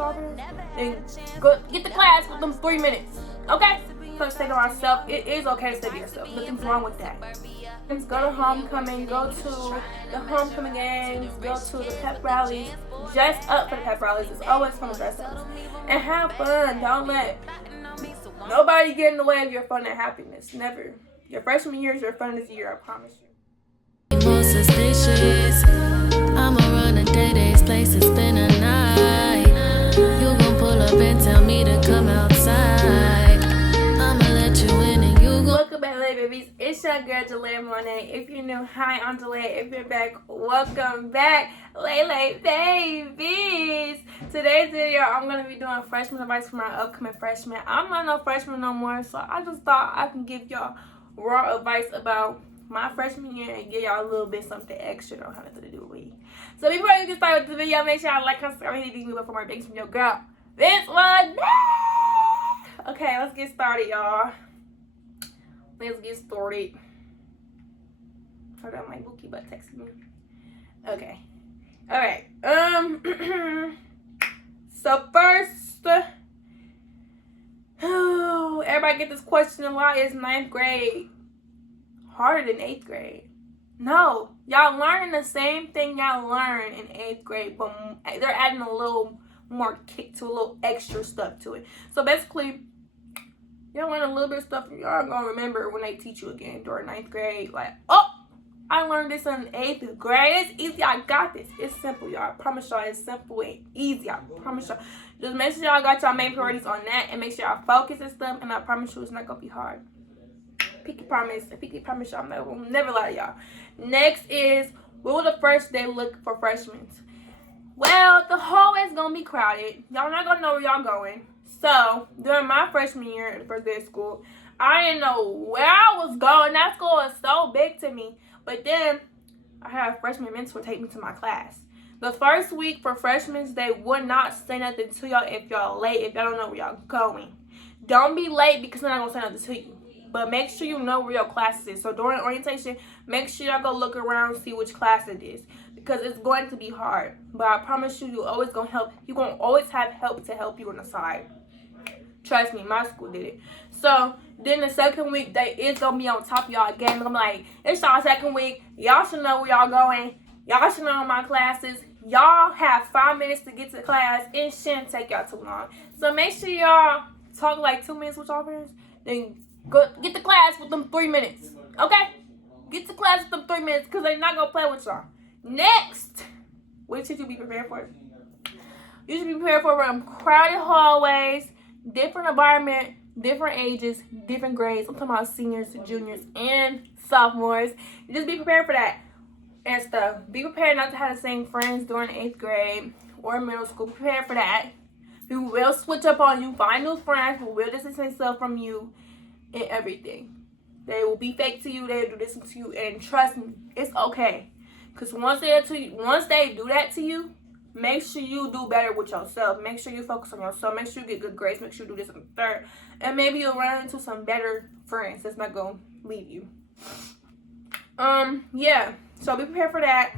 y'all doing? Then go get to class with them 3 minutes. Okay? So stay to ourselves. It is okay to stay to yourself. Nothing's wrong with that. Go to homecoming, go to the homecoming games, go to the pep rallies. Dress up for the pep rallies. It's always fun to dress up. And have fun. Don't let nobody get in the way of your fun and happiness. Never. Your freshman year is your funnest year, I promise you. More suspicious. I'ma run a day-days place and spend a night. You gon' pull up and tell me to come outside. I'ma let you in and you gon' Welcome back, Lay Babies. It's your girl, Jalea Monet. If you're new, hi, I'm Jalea. If you're back, welcome back, Lay Babies. Today's video, I'm going to be doing freshman advice for my upcoming freshmen. I'm not no freshman no more, so I just thought I can give y'all raw advice about my freshman year and give y'all a little bit something extra. Don't have nothing to do with me. So before we get started with the video, make sure y'all like, comment, subscribe, hit the bell for more things from your girl. This one. Okay, let's get started, y'all. Let's get started. Hold on, my bookie butt texted me. Okay. Alright. So first, everybody get this question: why is 9th grade harder than 8th grade? No. Y'all learning the same thing y'all learn in 8th grade, but they're adding a little more kick to a little extra stuff to it. So basically, y'all learn a little bit of stuff y'all gonna remember when they teach you again during 9th grade. Like, oh, I learned this in 8th grade. It's easy. I got this. It's simple, y'all. I promise y'all it's simple and easy. I promise y'all. Just make sure y'all got y'all main priorities on that and make sure y'all focus and stuff. And I promise you it's not gonna be hard. Pinky promise y'all. I will never lie to y'all. Next is, what will the first day look for freshmen? Well, the hallway's gonna be crowded. Y'all not gonna know where y'all going. So, during my freshman year, the first day of school, I didn't know where I was going. That school was so big to me. But then, I had a freshman mentor take me to my class. The first week for freshmen, they would not say nothing to y'all if y'all late, if y'all don't know where y'all going. Don't be late because they're not gonna say nothing to you. But make sure you know where your class is. So during orientation, make sure y'all go look around and see which class it is. Because it's going to be hard. But I promise you, you're always going to help. You're going to always have help to help you on the side. Trust me, my school did it. So then the second week, they is going to be on top of y'all game. I'm like, it's y'all second week. Y'all should know where y'all going. Y'all should know my classes. Y'all have 5 minutes to get to class. It shouldn't take y'all too long. So make sure y'all talk like 2 minutes with y'all friends. Then go get to class with them 3 minutes. Okay? Get to class with them 3 minutes because they're not going to play with y'all. Next, what should you be prepared for? You should be prepared for crowded hallways, different environment, different ages, different grades. I'm talking about seniors, juniors, and sophomores. You just be prepared for that and stuff. Be prepared not to have the same friends during 8th grade or middle school. Be prepared for that. Who will switch up on you, find new friends who will distance themselves from you and everything. They will be fake to you. They will do this to you, and trust me, it's okay. Because once they do that to you, make sure you do better with yourself. Make sure you focus on yourself. Make sure you get good grades. Make sure you do this and third. And maybe you'll run into some better friends that's not going to leave you. Yeah. So be prepared for that.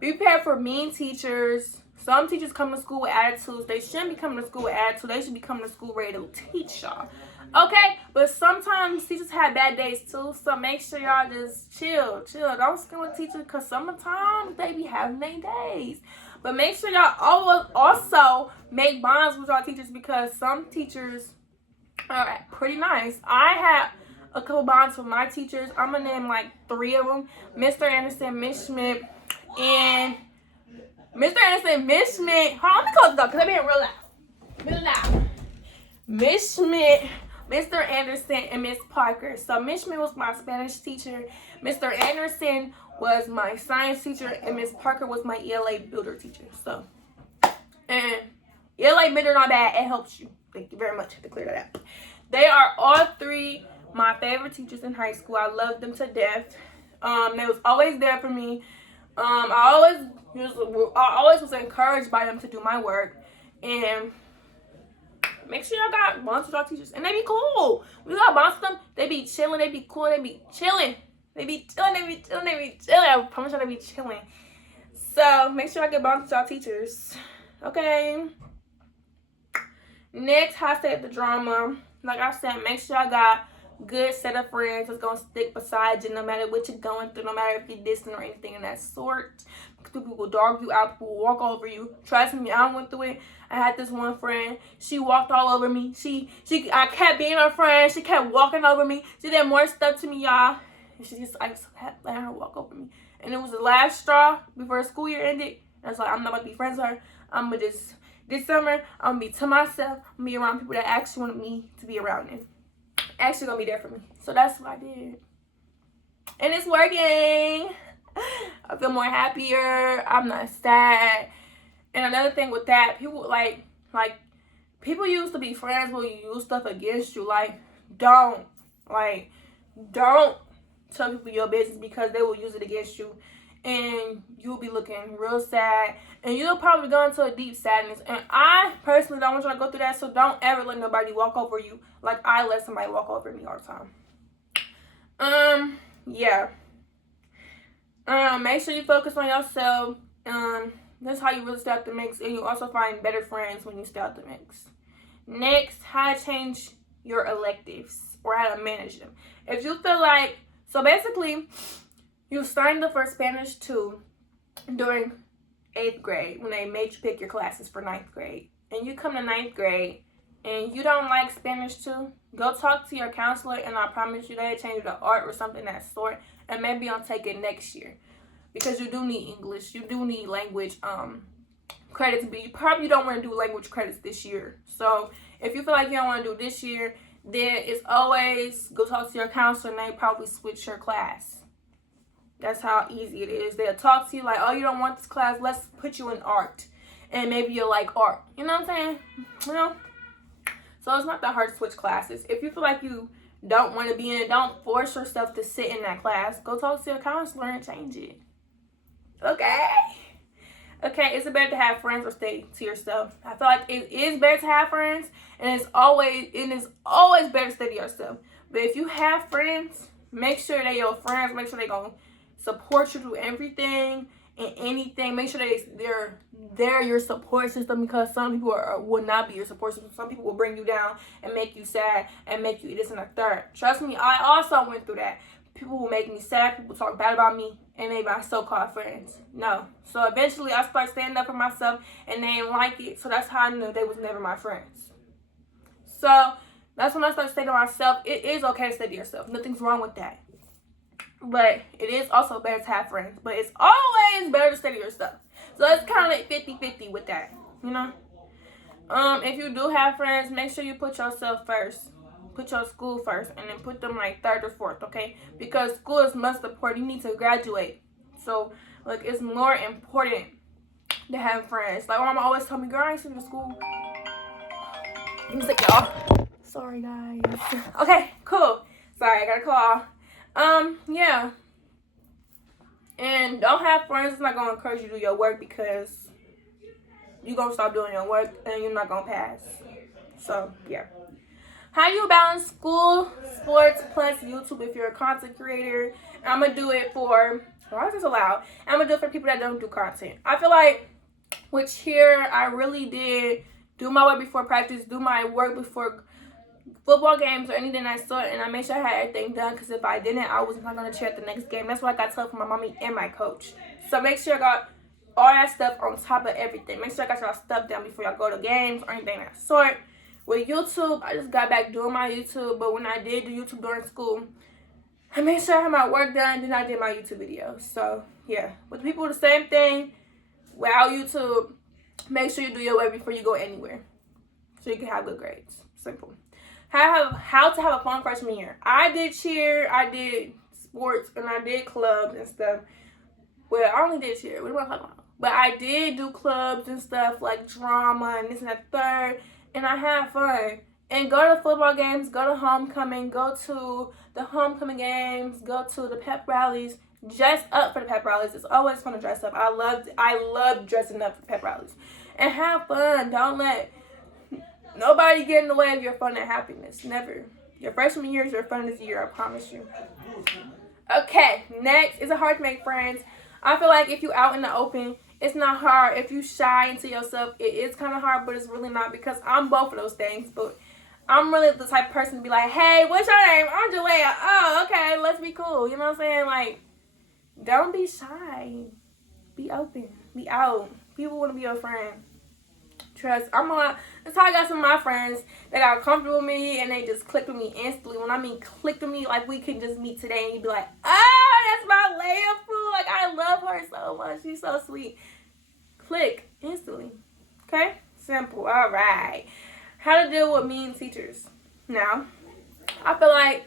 Be prepared for mean teachers. Some teachers come to school with attitudes. They shouldn't be coming to school with attitude. They should be coming to school ready to teach y'all. Okay, but sometimes teachers have bad days too, so make sure y'all just chill. Don't scream with teachers because sometimes they be having their days. But make sure y'all always also make bonds with y'all teachers because some teachers are pretty nice. I have a couple bonds with my teachers. I'm going to name like 3 of them. Mr. Anderson, Miss Schmidt, and Mr. Anderson, Miss Schmidt. Hold on, let me close the door because I'm being real loud. Miss Schmidt, Mr. Anderson, and Miss Parker. So Miss Schmidt was my Spanish teacher. Mr. Anderson was my science teacher, and Miss Parker was my ELA builder teacher. So, and ELA builder not bad. It helps you. Thank you very much to clear that up. They are all 3 my favorite teachers in high school. I loved them to death. They was always there for me. I always was encouraged by them to do my work. And make sure y'all got bonds with y'all teachers. And they be cool. We got bonds with them. They be chilling. They be cool. They be chilling. I promise y'all they be chilling. So make sure y'all get bonds with y'all teachers. Okay. Next, how to stay at the drama. Like I said, make sure I got good set of friends that's gonna stick beside you no matter what you're going through, no matter if you're distant or anything in that sort. People will dog you out, people will walk over you. Trust me, I went through it. I had this one friend, she walked all over me. I kept being her friend, she kept walking over me. She did more stuff to me, y'all. And she just, I just kept letting her walk over me. And it was the last straw before the school year ended. And I was like, I'm not about to be friends with her. I'm gonna just, this summer, I'm gonna be to myself. I'm gonna be around people that actually want me to be around them. Actually gonna be there for me. So that's what I did. And it's working. I feel more happier. I'm not sad. And another thing with that, people like people used to be friends when you use stuff against you. Don't tell people your business because they will use it against you. And you'll be looking real sad. And you'll probably go into a deep sadness. And I personally don't want you to go through that. So don't ever let nobody walk over you like I let somebody walk over me all the time. Yeah. Make sure you focus on yourself. That's how you really stay out the mix. And you also find better friends when you stay out the mix. Next, how to change your electives or how to manage them. If you feel like, so basically, you signed up for Spanish 2 during 8th grade when they made you pick your classes for 9th grade. And you come to 9th grade and you don't like Spanish 2, go talk to your counselor and I promise you they'll change you to art or something that sort. And maybe I'll take it next year. Because you do need English. You do need language credits. But you probably don't want to do language credits this year. So if you feel like you don't want to do it this year, then it's always go talk to your counselor and they probably switch your class. That's how easy it is. They'll talk to you like, oh, you don't want this class. Let's put you in art. And maybe you'll like art. You know what I'm saying? You know? So it's not that hard to switch classes. If you feel like you don't want to be in it, don't force yourself to sit in that class. Go talk to your counselor and change it. Okay? Okay, is it better to have friends or stay to yourself? I feel like it is better to have friends. And it is always better to stay to yourself. But if you have friends, make sure they're your friends. Make sure they're going to support you through everything and anything. Make sure they're your support system because some people will not be your support system. Some people will bring you down and make you sad and make you this and a third. Trust me, I also went through that. People will make me sad. People talk bad about me and they my so-called friends. No. So eventually I started standing up for myself and they didn't like it. So that's how I knew they was never my friends. So that's when I started saying to myself, it is okay to stay to yourself. Nothing's wrong with that. But it is also better to have friends. But it's always better to stay to yourself. So it's kind of like 50-50 with that, you know? If you do have friends, make sure you put yourself first. Put your school first. And then put them like 3rd or 4th, okay? Because school is must important. You need to graduate. So, like, it's more important to have friends. Like, my mama always told me, girl, I ain't seen you to school. Music, y'all. Sorry, guys. Okay, cool. Sorry, I got a call. Yeah. And don't have friends that's not going to encourage you to do your work because you're going to stop doing your work and you're not going to pass. So, yeah. How do you balance school, sports, plus YouTube if you're a content creator? I'm going to do it for, why is this allowed? I'm going to do it for people that don't do content. I feel like with cheer, I really did do my work before practice, do my work before football games or anything I saw, and I made sure I had everything done because if I didn't, I was not going to cheer at the next game. That's what I got told from my mommy and my coach. So make sure I got all that stuff on top of everything. Make sure I got y'all stuff done before y'all go to games or anything of that sort. With YouTube, I just got back doing my YouTube, but when I did do YouTube during school, I made sure I had my work done, then I did my YouTube videos. So, yeah. With people, the same thing. Without YouTube, make sure you do your work before you go anywhere so you can have good grades. Simple. How to have a fun freshman year. I did cheer, I did sports, and I did clubs and stuff. Well, I only did cheer. What am I talking about? But I did do clubs and stuff like drama and this and that third. And I had fun. And go to football games, go to homecoming, go to the homecoming games, go to the pep rallies. Dress up for the pep rallies. It's always fun to dress up. I loved dressing up for pep rallies. And have fun. Don't let nobody get in the way of your fun and happiness. Never. Your freshman year is your funnest year, I promise you. Okay, next. Is it hard to make friends? I feel like if you out in the open, it's not hard. If you shy into yourself, it is kind of hard, but it's really not, because I'm both of those things. But I'm really the type of person to be like, hey, what's your name? I'm Jalea. Oh, okay, let's be cool. You know what I'm saying? Like, don't be shy. Be open. Be out. People want to be your friend. Trust. That's how I got some of my friends that got comfortable with me and they just clicked with me instantly. When I mean clicked with me, like we can just meet today and you'd be like, oh, that's my Leia fool. Like, I love her so much. She's so sweet. Click instantly. Okay? Simple. All right. How to deal with mean teachers. Now, I feel like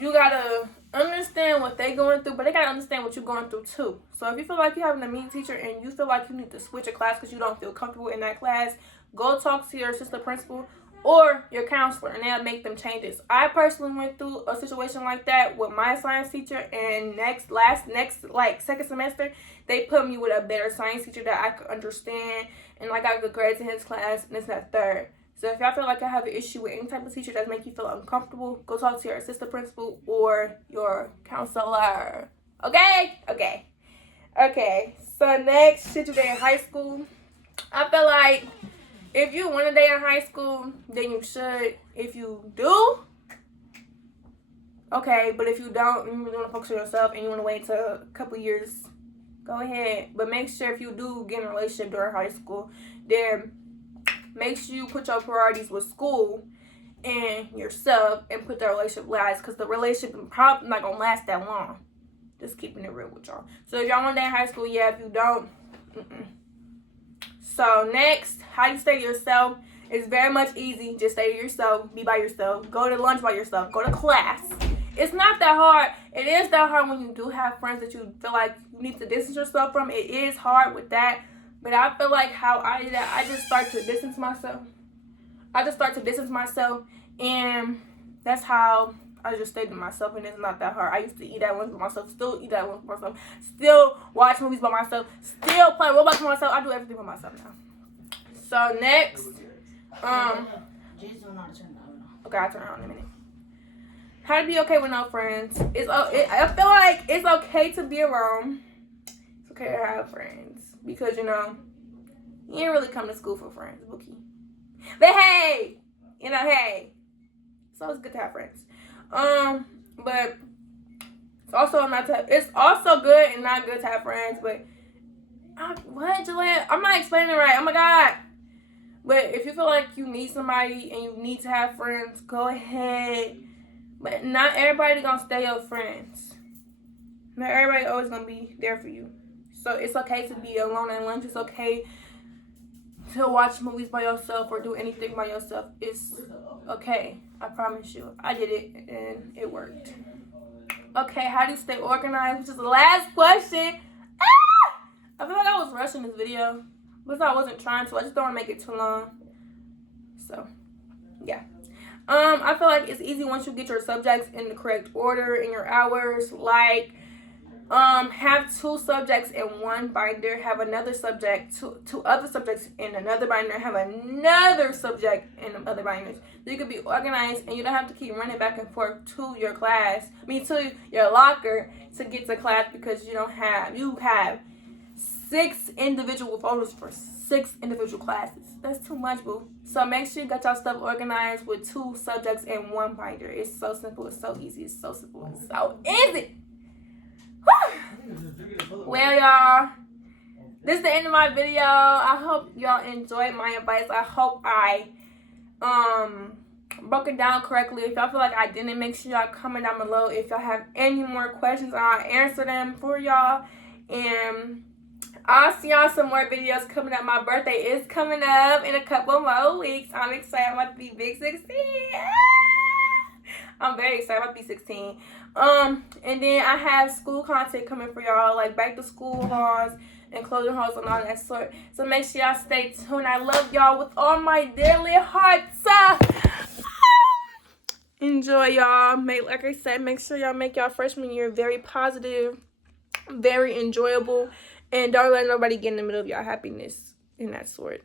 you gotta understand what they're going through, but they gotta understand what you're going through too. So if you feel like you're having a mean teacher and you feel like you need to switch a class because you don't feel comfortable in that class, go talk to your assistant principal or your counselor and they'll make them changes. I personally went through a situation like that with my science teacher, and next second semester they put me with a better science teacher that I could understand and like I could grade in his class, and it's that third. So if y'all feel like I have an issue with any type of teacher that make you feel uncomfortable, go talk to your assistant principal or your counselor. Okay? Okay. So next, should you date in high school? I feel like if you want to date in high school, then you should. If you do, okay. But if you don't, and you want to focus on yourself and you want to wait till a couple years, go ahead. But make sure if you do get in a relationship during high school, then make sure you put your priorities with school and yourself and put the relationship last, because the relationship is probably not going to last that long. Just keeping it real with y'all. So if y'all want to date in high school, yeah. If you don't, So next, how you stay to yourself is very much easy. Just stay to yourself. Be by yourself. Go to lunch by yourself. Go to class. It's not that hard. It is that hard when you do have friends that you feel like you need to distance yourself from. It is hard with that. But I feel like how I did that, I just start to distance myself. And that's how I just stayed to myself, and it's not that hard. I used to eat at lunch by myself, still eat at lunch by myself, still watch movies by myself, still play Roblox by myself. I do everything by myself now. So next, okay, I'll turn it on in a minute. How to be okay with no friends. I feel like it's okay to be alone. It's okay to have friends, because you ain't really come to school for friends, Bookie. But hey, hey. So it's good to have friends. But it's also good and not good to have friends. But what, Julian? I'm not explaining it right. Oh my God. But if you feel like you need somebody and you need to have friends, go ahead. But not everybody gonna stay your friends. Not everybody always gonna be there for you. So it's okay to be alone at lunch. It's okay to watch movies by yourself or do anything by yourself. It's okay. I promise you. I did it and it worked. Okay, how do you stay organized? Which is the last question. I feel like I was rushing this video, but I wasn't trying to. I just don't want to make it too long. So, yeah. I feel like it's easy once you get your subjects in the correct order in your hours. Like, have 2 subjects in one binder, have another subject, two other subjects in another binder, have another subject in the other binders. So you can be organized and you don't have to keep running back and forth to your to your locker to get to class, because you have 6 individual folders for 6 individual classes. That's too much, boo. So make sure you got your stuff organized with 2 subjects in one binder. It's so simple. It's so easy. It's so simple. It's so easy. Well, y'all, this is the end of my video. I hope y'all enjoyed my advice. I hope I broke it down correctly. If y'all feel like I didn't, make sure y'all comment down below. If y'all have any more questions, I'll answer them for y'all. And I'll see y'all some more videos coming up. My birthday is coming up in a couple more weeks. I'm excited. I'm about to be big 16. I'm very excited. I'm about to be 16. And then I have school content coming for y'all, like back to school hauls and clothing hauls and all that sort. So make sure y'all stay tuned. I love y'all with all my dearly hearts. Enjoy, y'all. Like I said, make sure y'all make y'all freshman year very positive, very enjoyable, and don't let nobody get in the middle of y'all happiness in that sort.